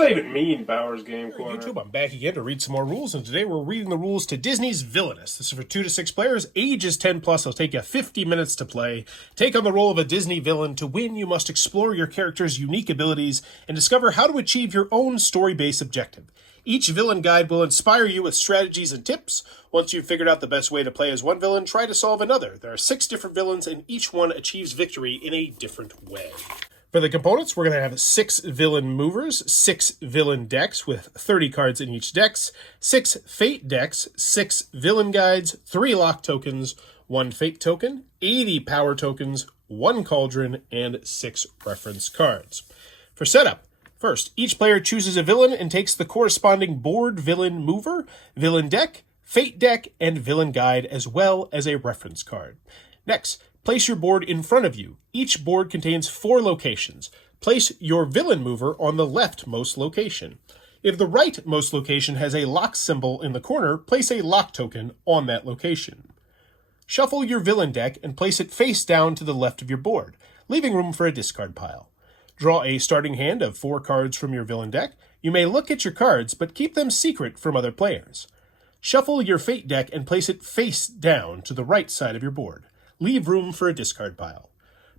that even mean, Bowers Game Corner? YouTube, I'm back again to read some more rules, and today we're reading the rules to Disney's Villainous. This is for 2 to 6 players, age is 10 plus. It'll take you 50 minutes to play. Take on the role of a Disney villain. To win, you must explore your character's unique abilities and discover how to achieve your own story-based objective. Each villain guide will inspire you with strategies and tips. Once you've figured out the best way to play as one villain, try to solve another. There are 6 different villains, and each one achieves victory in a different way. For the components, we're going to have 6 villain movers, 6 villain decks with 30 cards in each deck, 6 fate decks, 6 villain guides, 3 lock tokens, 1 fate token, 80 power tokens, 1 cauldron, and 6 reference cards. For setup, first, each player chooses a villain and takes the corresponding board villain mover, villain deck, fate deck, and villain guide, as well as a reference card. Next, place your board in front of you. Each board contains 4 locations. Place your villain mover on the leftmost location. If the rightmost location has a lock symbol in the corner, place a lock token on that location. Shuffle your villain deck and place it face down to the left of your board, leaving room for a discard pile. Draw a starting hand of 4 cards from your villain deck. You may look at your cards, but keep them secret from other players. Shuffle your fate deck and place it face down to the right side of your board. Leave room for a discard pile.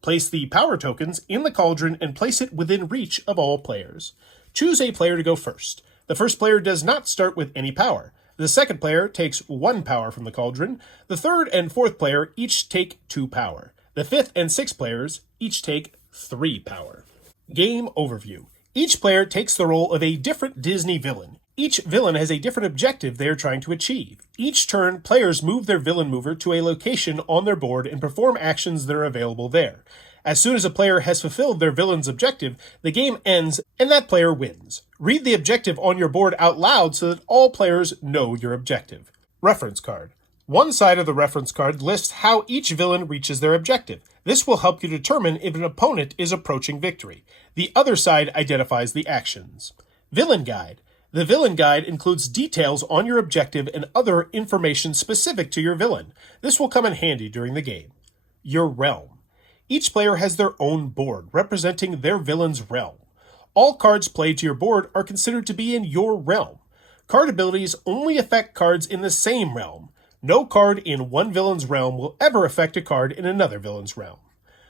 Place the power tokens in the cauldron and place it within reach of all players. Choose a player to go first. The first player does not start with any power. The second player takes 1 power from the cauldron. The third and fourth player each take 2 power. The fifth and sixth players each take 3 power. Game overview. Each player takes the role of a different Disney villain. Each villain has a different objective they are trying to achieve. Each turn, players move their villain mover to a location on their board and perform actions that are available there. As soon as a player has fulfilled their villain's objective, the game ends and that player wins. Read the objective on your board out loud so that all players know your objective. Reference card. One side of the reference card lists how each villain reaches their objective. This will help you determine if an opponent is approaching victory. The other side identifies the actions. Villain guide. The villain guide includes details on your objective and other information specific to your villain. This will come in handy during the game. Your realm. Each player has their own board, representing their villain's realm. All cards played to your board are considered to be in your realm. Card abilities only affect cards in the same realm. No card in one villain's realm will ever affect a card in another villain's realm.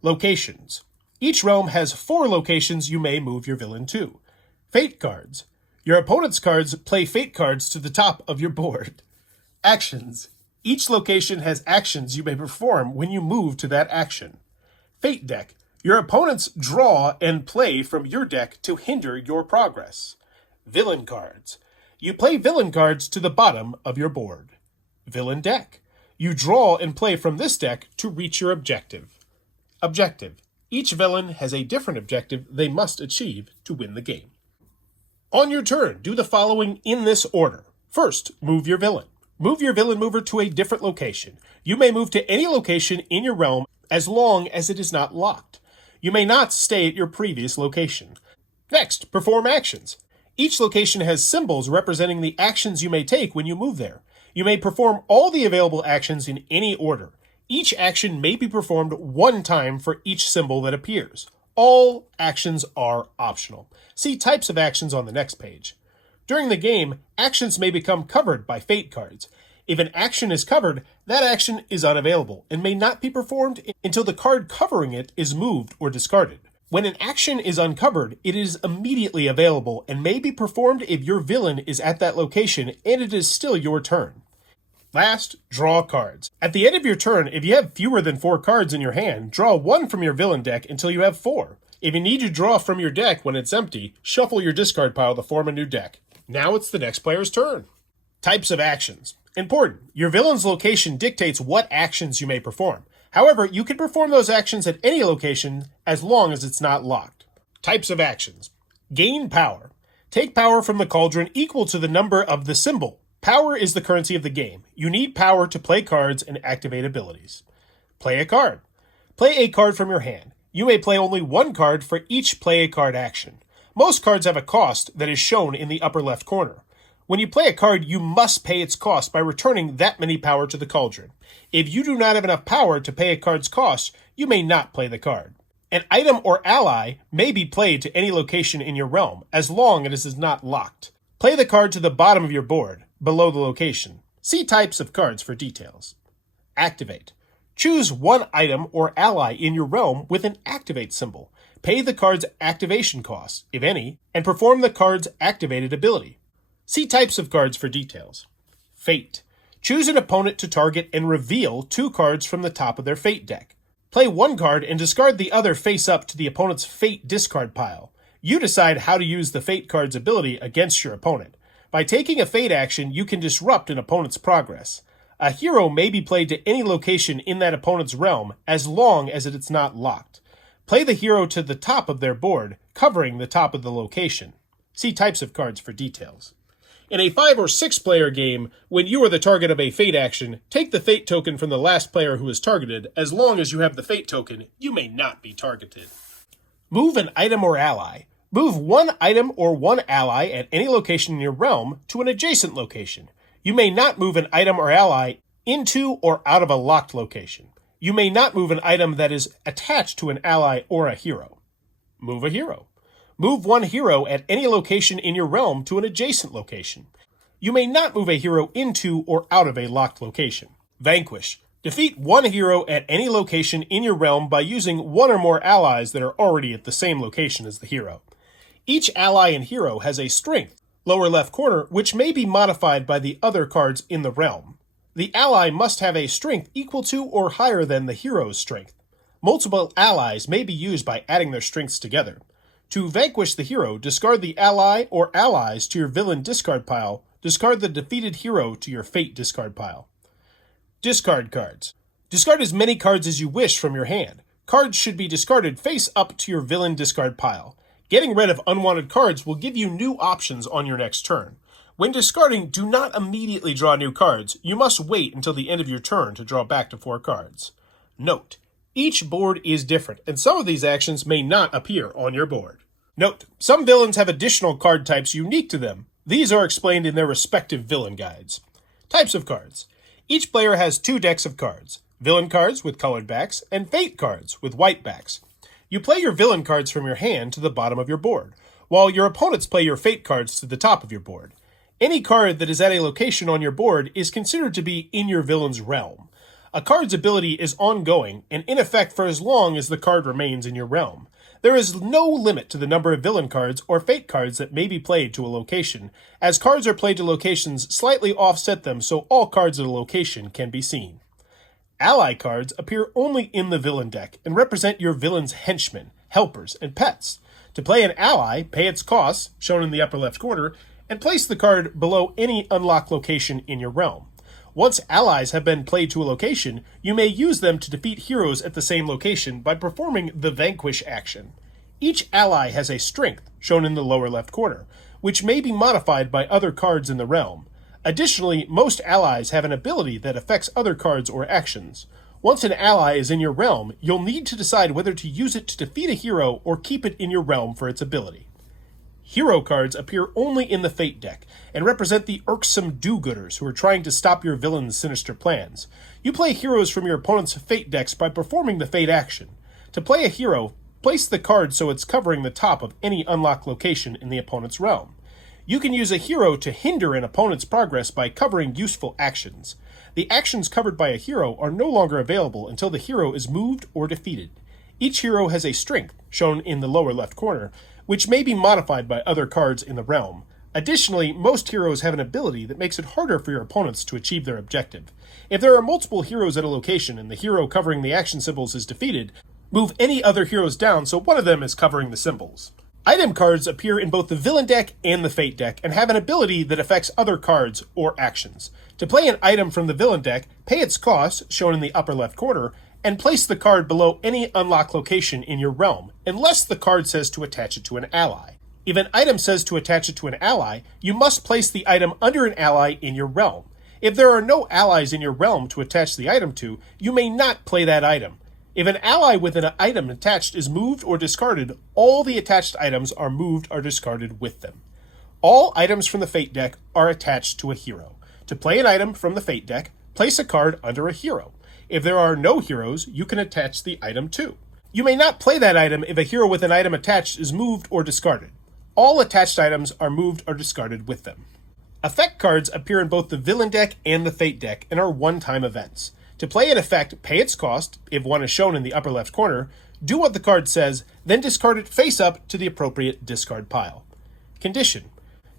Locations. Each realm has 4 locations you may move your villain to. Fate cards. Your opponent's cards play fate cards to the top of your board. Actions. Each location has actions you may perform when you move to that action. Fate deck. Your opponents draw and play from your deck to hinder your progress. Villain cards. You play villain cards to the bottom of your board. Villain deck. You draw and play from this deck to reach your objective. Objective. Each villain has a different objective they must achieve to win the game. On your turn, do the following in this order. First, move your villain. Move your villain mover to a different location. You may move to any location in your realm as long as it is not locked. You may not stay at your previous location. Next, perform actions. Each location has symbols representing the actions you may take when you move there. You may perform all the available actions in any order. Each action may be performed 1 time for each symbol that appears. All actions are optional. See types of actions on the next page. During the game, actions may become covered by fate cards. If an action is covered, that action is unavailable and may not be performed until the card covering it is moved or discarded. When an action is uncovered, it is immediately available and may be performed if your villain is at that location and it is still your turn. Last, draw cards. At the end of your turn, if you have fewer than 4 cards in your hand, draw 1 from your villain deck until you have 4. If you need to draw from your deck when it's empty, shuffle your discard pile to form a new deck. Now it's the next player's turn. Types of actions. Important. Your villain's location dictates what actions you may perform. However, you can perform those actions at any location as long as it's not locked. Types of actions. Gain power. Take power from the cauldron equal to the number of the symbol. Power is the currency of the game. You need power to play cards and activate abilities. Play a card. Play a card from your hand. You may play only 1 card for each play a card action. Most cards have a cost that is shown in the upper left corner. When you play a card, you must pay its cost by returning that many power to the cauldron. If you do not have enough power to pay a card's cost, you may not play the card. An item or ally may be played to any location in your realm, as long as it is not locked. Play the card to the bottom of your board, below the location. See types of cards for details. Activate. Choose one item or ally in your realm with an activate symbol. Pay the card's activation cost, if any, and perform the card's activated ability. See types of cards for details. Fate. Choose an opponent to target and reveal 2 cards from the top of their Fate deck. Play one card and discard the other face up to the opponent's Fate discard pile. You decide how to use the Fate card's ability against your opponent. By taking a Fate action, you can disrupt an opponent's progress. A hero may be played to any location in that opponent's realm as long as it is not locked. Play the hero to the top of their board, covering the top of the location. See types of cards for details. In a 5 or 6 player game, when you are the target of a Fate action, take the Fate token from the last player who is targeted. As long as you have the Fate token, you may not be targeted. Move an item or ally. Move one item or one ally at any location in your realm to an adjacent location. You may not move an item or ally into or out of a locked location. You may not move an item that is attached to an ally or a hero. Move a hero. Move one hero at any location in your realm to an adjacent location. You may not move a hero into or out of a locked location. Vanquish. Defeat one hero at any location in your realm by using one or more allies that are already at the same location as the hero. Each ally and hero has a strength, lower left corner, which may be modified by the other cards in the realm. The ally must have a strength equal to or higher than the hero's strength. Multiple allies may be used by adding their strengths together. To vanquish the hero, discard the ally or allies to your villain discard pile. Discard the defeated hero to your Fate discard pile. Discard cards. Discard as many cards as you wish from your hand. Cards should be discarded face up to your villain discard pile. Getting rid of unwanted cards will give you new options on your next turn. When discarding, do not immediately draw new cards. You must wait until the end of your turn to draw back to 4 cards. Note: each board is different, and some of these actions may not appear on your board. Note: some villains have additional card types unique to them. These are explained in their respective villain guides. Types of cards. Each player has 2 decks of cards: villain cards with colored backs and Fate cards with white backs. You play your villain cards from your hand to the bottom of your board, while your opponents play your Fate cards to the top of your board. Any card that is at a location on your board is considered to be in your villain's realm. A card's ability is ongoing and in effect for as long as the card remains in your realm. There is no limit to the number of villain cards or Fate cards that may be played to a location, as cards are played to locations slightly offset them so all cards at a location can be seen. Ally cards appear only in the villain deck and represent your villain's henchmen, helpers, and pets. To play an ally, pay its cost, shown in the upper left corner, and place the card below any unlocked location in your realm. Once allies have been played to a location, you may use them to defeat heroes at the same location by performing the Vanquish action. Each ally has a strength, shown in the lower left corner, which may be modified by other cards in the realm. Additionally, most allies have an ability that affects other cards or actions. Once an ally is in your realm, you'll need to decide whether to use it to defeat a hero or keep it in your realm for its ability. Hero cards appear only in the Fate deck and represent the irksome do-gooders who are trying to stop your villain's sinister plans. You play heroes from your opponent's Fate decks by performing the Fate action. To play a hero, place the card so it's covering the top of any unlocked location in the opponent's realm. You can use a hero to hinder an opponent's progress by covering useful actions. The actions covered by a hero are no longer available until the hero is moved or defeated. Each hero has a strength, shown in the lower left corner, which may be modified by other cards in the realm. Additionally, most heroes have an ability that makes it harder for your opponents to achieve their objective. If there are multiple heroes at a location and the hero covering the action symbols is defeated, move any other heroes down so one of them is covering the symbols. Item cards appear in both the villain deck and the Fate deck and have an ability that affects other cards or actions. To play an item from the villain deck, pay its cost, shown in the upper left corner, and place the card below any unlocked location in your realm, unless the card says to attach it to an ally. If an item says to attach it to an ally, you must place the item under an ally in your realm. If there are no allies in your realm to attach the item to, you may not play that item. If an ally with an item attached is moved or discarded, all the attached items are moved or discarded with them. All items from the Fate deck are attached to a hero. To play an item from the Fate deck, place a card under a hero. If there are no heroes, you can attach the item to. You may not play that item if a hero with an item attached is moved or discarded. All attached items are moved or discarded with them. Effect cards appear in both the Villain deck and the Fate deck and are one-time events. To play an effect, pay its cost, if one is shown in the upper left corner, do what the card says, then discard it face up to the appropriate discard pile. Condition.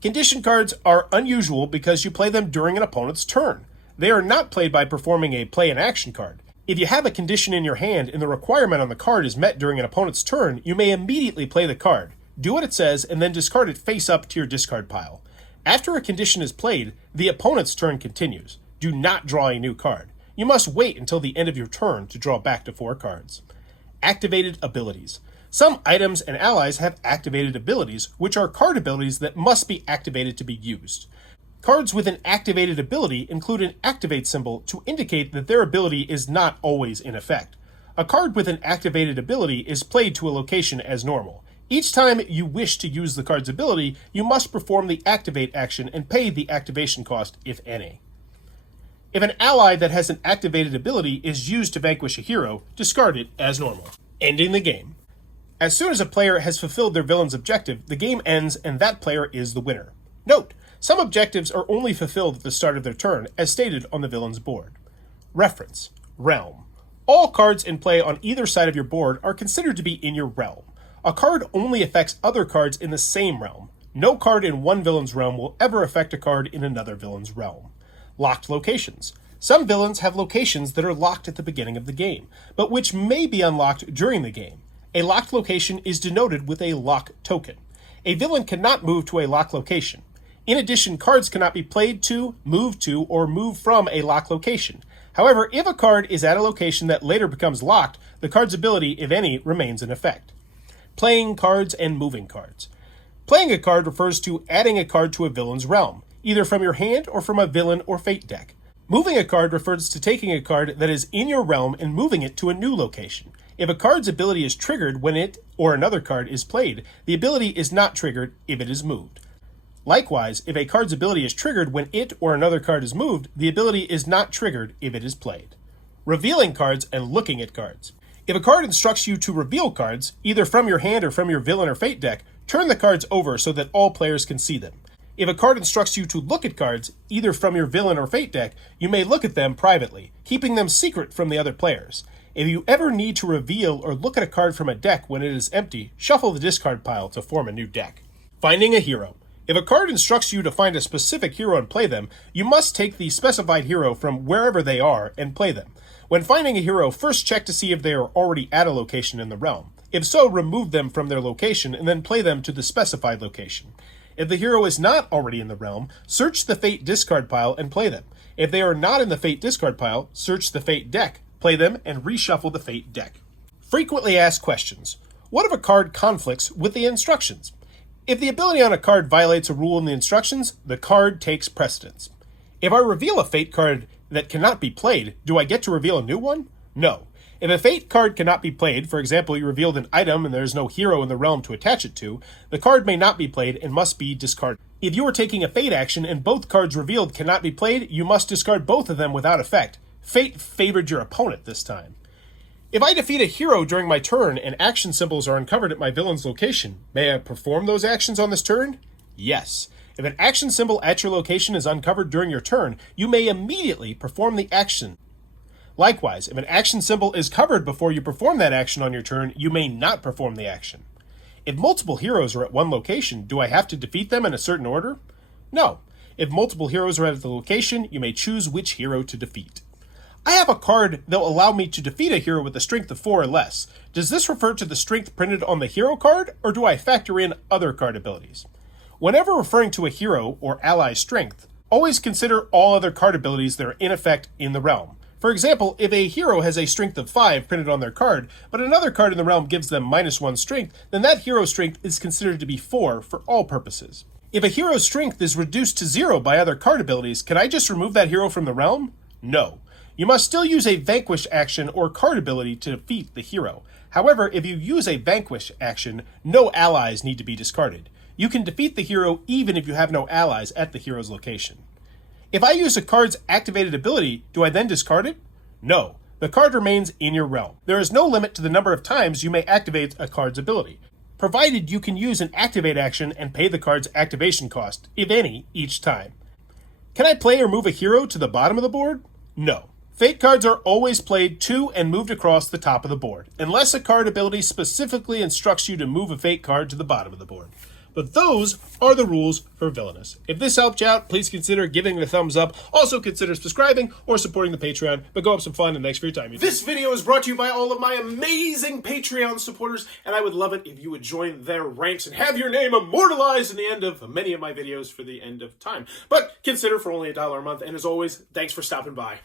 Condition cards are unusual because you play them during an opponent's turn. They are not played by performing a play an action card. If you have a condition in your hand and the requirement on the card is met during an opponent's turn, you may immediately play the card, do what it says, and then discard it face up to your discard pile. After a condition is played, the opponent's turn continues. Do not draw a new card. You must wait until the end of your turn to draw back to 4 cards. Activated abilities. Some items and allies have activated abilities, which are card abilities that must be activated to be used. Cards with an activated ability include an activate symbol to indicate that their ability is not always in effect. A card with an activated ability is played to a location as normal. Each time you wish to use the card's ability, you must perform the activate action and pay the activation cost, if any. If an ally that has an activated ability is used to vanquish a hero, discard it as normal. Ending the game. As soon as a player has fulfilled their villain's objective, the game ends and that player is the winner. Note, some objectives are only fulfilled at the start of their turn, as stated on the villain's board. Reference. Realm. All cards in play on either side of your board are considered to be in your realm. A card only affects other cards in the same realm. No card in one villain's realm will ever affect a card in another villain's realm. Locked locations. Some villains have locations that are locked at the beginning of the game, but which may be unlocked during the game. A locked location is denoted with a lock token. A villain cannot move to a locked location. In addition, cards cannot be played to, or move from a locked location. However, if a card is at a location that later becomes locked, the card's ability, if any, remains in effect. Playing cards and moving cards. Playing a card refers to adding a card to a villain's realm, either from your hand or from a villain or fate deck. Moving a card refers to taking a card that is in your realm and moving it to a new location. If a card's ability is triggered when it or another card is played, the ability is not triggered if it is moved. Likewise, if a card's ability is triggered when it or another card is moved, the ability is not triggered if it is played. Revealing cards and looking at cards. If a card instructs you to reveal cards, either from your hand or from your villain or fate deck, turn the cards over so that all players can see them. If a card instructs you to look at cards, either from your villain or fate deck, you may look at them privately, keeping them secret from the other players. If you ever need to reveal or look at a card from a deck when it is empty, shuffle the discard pile to form a new deck. Finding a hero. If a card instructs you to find a specific hero and play them, you must take the specified hero from wherever they are and play them. When finding a hero, first check to see if they are already at a location in the realm. If so, remove them from their location and then play them to the specified location. If the hero is not already in the realm, search the Fate discard pile and play them. If they are not in the Fate discard pile, search the Fate deck, play them, and reshuffle the Fate deck. Frequently asked questions. What if a card conflicts with the instructions? If the ability on a card violates a rule in the instructions, the card takes precedence. If I reveal a Fate card that cannot be played, do I get to reveal a new one? No. If a Fate card cannot be played, for example, you revealed an item and there is no hero in the realm to attach it to, the card may not be played and must be discarded. If you are taking a Fate action and both cards revealed cannot be played, you must discard both of them without effect. Fate favored your opponent this time. If I defeat a hero during my turn and action symbols are uncovered at my villain's location, may I perform those actions on this turn? Yes. If an action symbol at your location is uncovered during your turn, you may immediately perform the action. Likewise, if an action symbol is covered before you perform that action on your turn, you may not perform the action. If multiple heroes are at one location, do I have to defeat them in a certain order? No. If multiple heroes are at the location, you may choose which hero to defeat. I have a card that will allow me to defeat a hero with a strength of 4 or less. Does this refer to the strength printed on the hero card, or do I factor in other card abilities? Whenever referring to a hero or ally's strength, always consider all other card abilities that are in effect in the realm. For example, if a hero has a strength of 5 printed on their card, but another card in the realm gives them -1 strength, then that hero's strength is considered to be 4 for all purposes. If a hero's strength is reduced to 0 by other card abilities, can I just remove that hero from the realm? No. You must still use a vanquish action or card ability to defeat the hero. However, if you use a vanquish action, no allies need to be discarded. You can defeat the hero even if you have no allies at the hero's location. If I use a card's activated ability, do I then discard it? No. the card remains in your realm. There is no limit to the number of times you may activate a card's ability, provided you can use an activate action and pay the card's activation cost, if any, each time. Can I play or move a hero to the bottom of the board? No. Fate cards are always played to and moved across the top of the board, unless a card ability specifically instructs you to move a Fate card to the bottom of the board. But those are the rules for Villainous. If this helped you out, please consider giving it a thumbs up. Also consider subscribing or supporting the Patreon. But go have some fun, and thanks for your time. This video is brought to you by all of my amazing Patreon supporters, and I would love it if you would join their ranks and have your name immortalized in the end of many of my videos for the end of time. But consider for only $1 a month, and as always, thanks for stopping by.